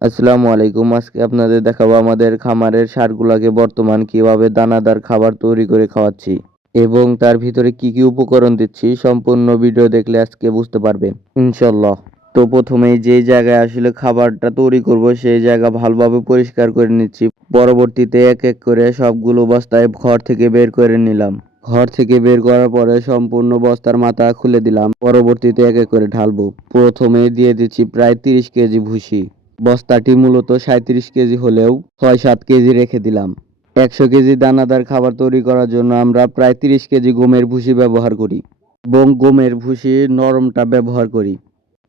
আসসালামু আলাইকুম। আজকে আপনাদের দেখাবো আমাদের খামারের ষাঁড়গুলাকে বর্তমান কিভাবে দানাদার খাবার তৈরি করে খাওয়াচ্ছি এবং তার ভিতরে কি কি উপকরণ দিচ্ছি। সম্পূর্ণ ভিডিও দেখলে আজকে বুঝতে পারবেন ইনশাল্লাহ। তো প্রথমেই যে জায়গায় আসলে খাবারটা তৈরি করব সেই জায়গা ভালোভাবে পরিষ্কার করে নিচ্ছি। পরবর্তীতে এক এক করে সবগুলো বস্তায় ঘর থেকে বের করে নিলাম। ঘর থেকে বের করার পরে সম্পূর্ণ বস্তার মাথা খুলে দিলাম। পরবর্তীতে এক এক করে ঢালবো। প্রথমে দিয়ে দিচ্ছি প্রায় 30 কেজি ভুসি। বস্তাটি মূলত 37 কেজি হলেও 6-7 কেজি রেখে দিলাম। 100 কেজি দানাদার খাবার তৈরি করার জন্য আমরা প্রায় 30 কেজি গমের ভুসি ব্যবহার করি এবং গমের ভুসি নরমটা ব্যবহার করি।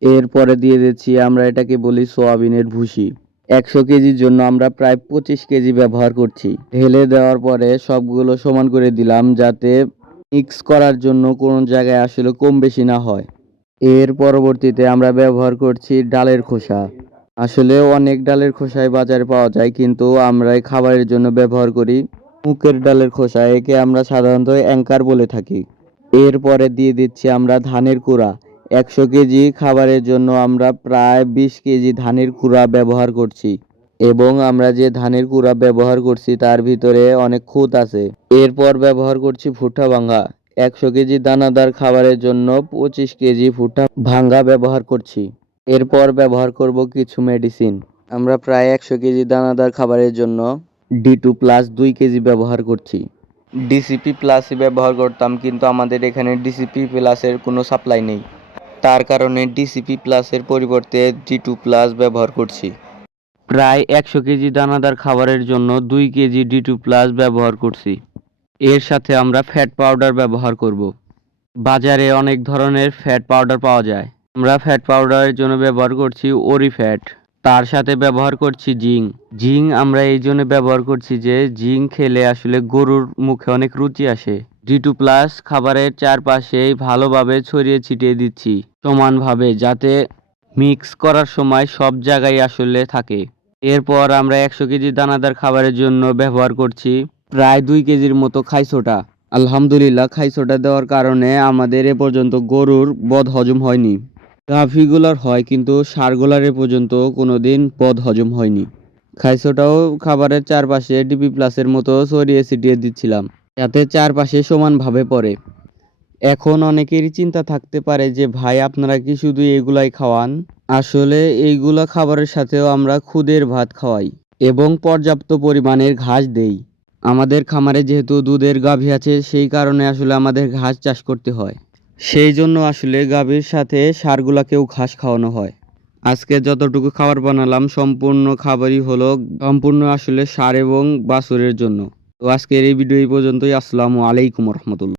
এরপরে দিয়ে দিচ্ছি আমরা এটাকে বলি সোয়াবিনের ভুসি। 100 কেজির জন্য আমরা প্রায় 25 কেজি ব্যবহার করছি। ঢেলে দেওয়ার পরে সবগুলো সমান করে দিলাম যাতে মিক্স করার জন্য কোনো জায়গায় আসলে কম বেশি না হয়। এর পরবর্তীতে আমরা ব্যবহার করছি ডালের খোসা। আসলে অনেক ডালের খোসাই বাজারে পাওয়া যায়, কিন্তু আমরা এই খাবারের জন্য ব্যবহার করি মুগের ডালের খোসা। একে আমরা সাধারণত অ্যাঙ্কার বলে থাকি। এরপরে দিয়ে দিচ্ছি আমরা ধানের কুড়া। 100 কেজি খাবারের জন্য আমরা প্রায় 20 কেজি ধানের কুড়া ব্যবহার করছি এবং আমরা যে ধানের কুড়া ব্যবহার করছি তার ভিতরে অনেক খুঁত আছে। এরপর ব্যবহার করছি ভুট্টা ভাঙ্গা। 100 কেজি দানাদার খাবারের জন্য 25 কেজি ভুট্টা ভাঙ্গা ব্যবহার করছি। এরপর ব্যবহার করব কিছু মেডিসিন। আমরা প্রায় 100 কেজি দানাদার খাবারের জন্য D2 প্লাস 2 কেজি ব্যবহার করছি। ডিসিপি প্লাসই ব্যবহার করতাম, কিন্তু আমাদের এখানে ডিসিপি প্লাসের কোনো সাপ্লাই নেই। তার কারণে ডিসিপি প্লাসের পরিবর্তে D2 প্লাস ব্যবহার করছি। প্রায় 100 কেজি দানাদার খাবারের জন্য 2 কেজি D2 প্লাস ব্যবহার করছি। এর সাথে আমরা ফ্যাট পাউডার ব্যবহার করব। বাজারে অনেক ধরনের ফ্যাট পাউডার পাওয়া যায়। আমরা ফ্যাট পাউডারের জন্য ব্যবহার করছি ওরিফ্যাট। তার সাথে ব্যবহার করছি জিঙ্ক আমরা এই জন্য ব্যবহার করছি যে জিঙ্ক খেলে আসলে গরুর মুখে অনেক রুচি আসে। D2 প্লাস খাবারের চারপাশে ভালোভাবে ছড়িয়ে ছিটিয়ে দিচ্ছি সমানভাবে, যাতে মিক্স করার সময় সব জায়গায় আসলে থাকে। এরপর আমরা 100 কেজি দানাদার খাবারের জন্য ব্যবহার করছি প্রায় 2 কেজির মতো খাইসোটা। আলহামদুলিল্লাহ, খাইসোটা দেওয়ার কারণে আমাদের এ পর্যন্ত গরুর বদ হজম হয়নি। গাভীগুলার হয়, কিন্তু ষাঁড়গুলার এ পর্যন্ত কোনোদিন বদ হজম হয়নি। খাইসোটাও খাবারের চারপাশে ডিপি প্লাসের মতো ছড়িয়ে ছিটিয়ে দিচ্ছিলাম যাতে চারপাশে সমানভাবে পড়ে। এখন অনেকেরই চিন্তা থাকতে পারে যে ভাই, আপনারা কি শুধু এগুলাই খাওয়ান? আসলে এইগুলা খাবারের সাথেও আমরা খুদের ভাত খাওয়াই এবং পর্যাপ্ত পরিমাণের ঘাস দেই। আমাদের খামারে যেহেতু দুধের গাভী আছে, সেই কারণে আসলে আমাদের ঘাস চাষ করতে হয়। সেই জন্য আসলে গাভীর সাথে ষাঁড়গুলাকেও ঘাস খাওয়ানো হয়। আজকে যতটুকু খাবার বানালাম সম্পূর্ণ খাবারই হলো সম্পূর্ণ আসলে ষাঁড় এবং বাছুরের জন্য। তো আজকের এই ভিডিও এই পর্যন্তই। আসসালামু আলাইকুম রহমতুল্লাহ।